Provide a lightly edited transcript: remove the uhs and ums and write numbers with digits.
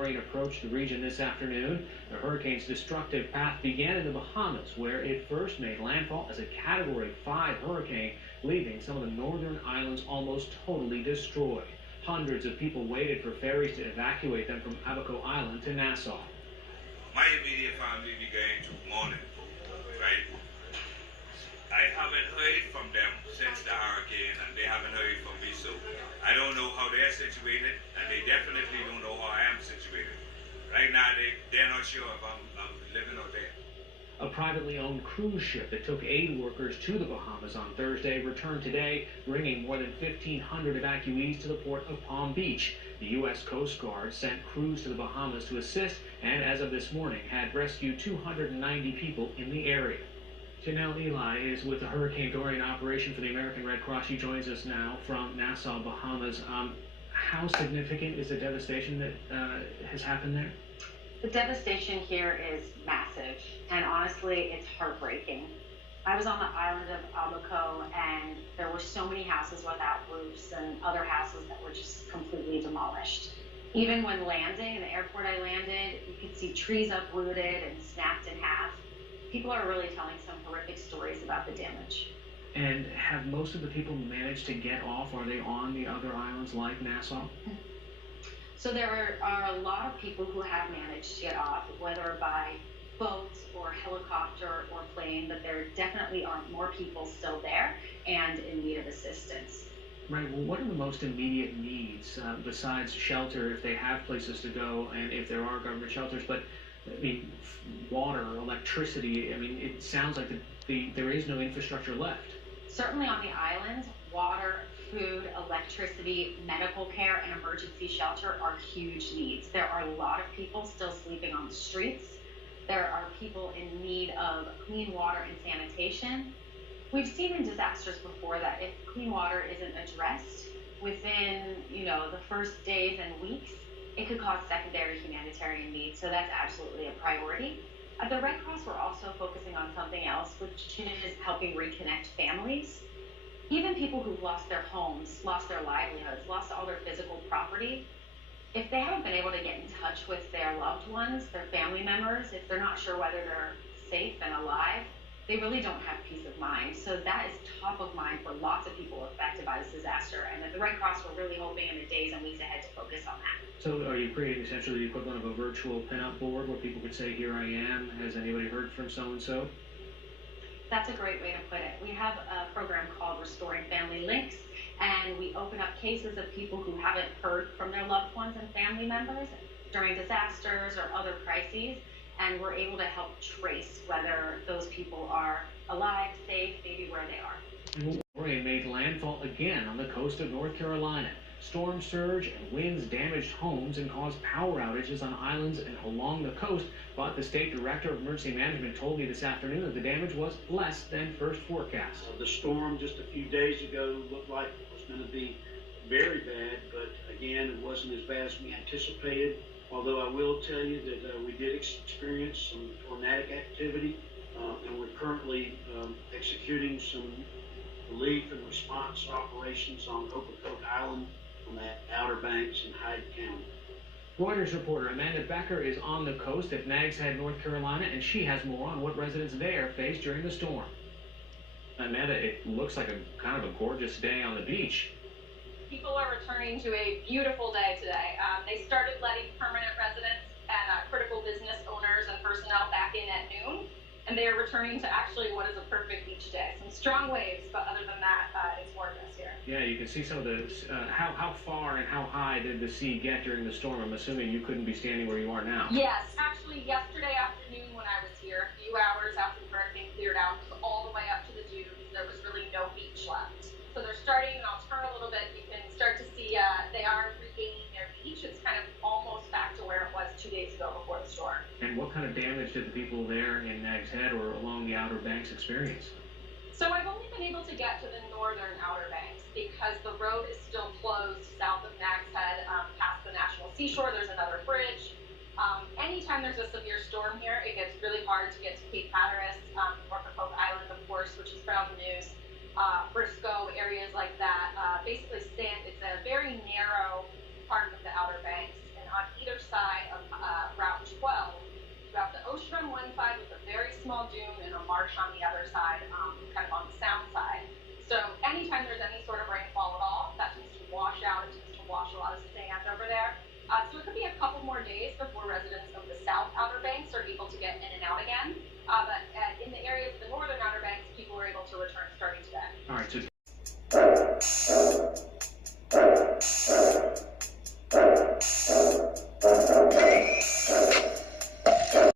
Dorian approached the region this afternoon. The hurricane's destructive path began in the Bahamas, where it first made landfall as a Category 5 hurricane, leaving some of the northern islands almost totally destroyed. Hundreds of people waited for ferries to evacuate them from Abaco Island to Nassau. My immediate family began to mourning, right? I haven't heard from them since the hurricane, and they haven't heard from me, so I don't know how they're situated, and they definitely don't know how I am situated. Right now, they're not sure if I'm living or dead. A privately owned cruise ship that took aid workers to the Bahamas on Thursday returned today, bringing more than 1,500 evacuees to the port of Palm Beach. The U.S. Coast Guard sent crews to the Bahamas to assist, and as of this morning, had rescued 290 people in the area. Janelle Eli is with the Hurricane Dorian operation for the American Red Cross. She joins us now from Nassau, Bahamas. How significant is the devastation that has happened there? The devastation here is massive, and honestly, it's heartbreaking. I was on the island of Abaco, and there were so many houses without roofs and other houses that were just completely demolished. Even when landing, in the airport I landed, you could see trees uprooted and snapped in half. People are really telling some horrific stories about the damage. And have most of the people managed to get off? Are they on the other islands like Nassau? So there are a lot of people who have managed to get off, whether by boat or helicopter or plane, but there definitely are more people still there and in need of assistance. Right. Well, what are the most immediate needs besides shelter, if they have places to go and if there are government shelters? But I mean, water, electricity. I mean, it sounds like there is no infrastructure left. Certainly on the island, water, food, electricity, medical care, and emergency shelter are huge needs. There are a lot of people still sleeping on the streets. There are people in need of clean water and sanitation. We've seen in disasters before that if clean water isn't addressed within, the first days and weeks, it could cause secondary humanitarian needs. So that's absolutely a priority. At the Red Cross, we're also focusing on something else, which is helping reconnect families. Even people who've lost their homes, lost their livelihoods, lost all their physical property, if they haven't been able to get in touch with their loved ones, their family members, if they're not sure whether they're safe and alive, they really don't have peace of mind. So that is top of mind for lots of people affected by this disaster. And at the Red Cross, we're really hoping in the days and weeks ahead to focus on that. So are you creating essentially the equivalent of a virtual pinup board where people could say, here I am, has anybody heard from so-and-so? That's a great way to put it. We have a program called Restoring Family Links, and we open up cases of people who haven't heard from their loved ones and family members during disasters or other crises, and we're able to help trace whether those people are alive, safe, maybe where they are. Dorian made landfall again on the coast of North Carolina. Storm surge and winds damaged homes and caused power outages on islands and along the coast, but the state director of emergency management told me this afternoon that the damage was less than first forecast. The storm just a few days ago looked like it was going to be very bad, but again, it wasn't as bad as we anticipated. Although I will tell you that we did experience some tornadic activity, and we're currently executing some relief and response operations on Ocracoke Island on the Outer Banks in Hyde County. Reuters reporter Amanda Becker is on the coast at Nags Head, North Carolina, and she has more on what residents there faced during the storm. Amanda, it looks like a kind of a gorgeous day on the beach. People are returning to a beautiful day today. They started letting permanent residents and critical business owners and personnel back in at noon, and they are returning to actually what is a perfect beach day. Some strong waves, but other than that, it's gorgeous here. Yeah, you can see some of the, how far and how high did the sea get during the storm? I'm assuming you couldn't be standing where you are now. Yes, actually yesterday afternoon when I was here, a few hours after the hurricane cleared out, all the way up to the dunes, there was really no beach left. So they're starting, and I'll turn a little bit, you can start to see they are regaining their beach. It's kind of almost back to where it was 2 days ago before the storm. And what kind of damage did the people there in Nags Head or along the Outer Banks experience? So I've only been able to get to the northern Outer Banks because the road is still closed south of Nags Head, past the National Seashore. There's another bridge. Anytime there's a severe storm here, it gets really hard to get to Cape Hatteras, Ocracoke Island, of course, which has been on the news. Briscoe, areas like that, basically it's a very narrow part of the Outer Banks in on either side of Route 12. You have the ocean on one side with a very small dune and a marsh on the other side, kind of on the sound side. So anytime there's any sort of rainfall at all, that tends to wash out. It tends to wash a lot of sand over there. So it could be a couple more days before residents of the South Outer Banks are able to get in and out again. But in the areas of the northern Outer Banks, people are able to return starting today. All right, so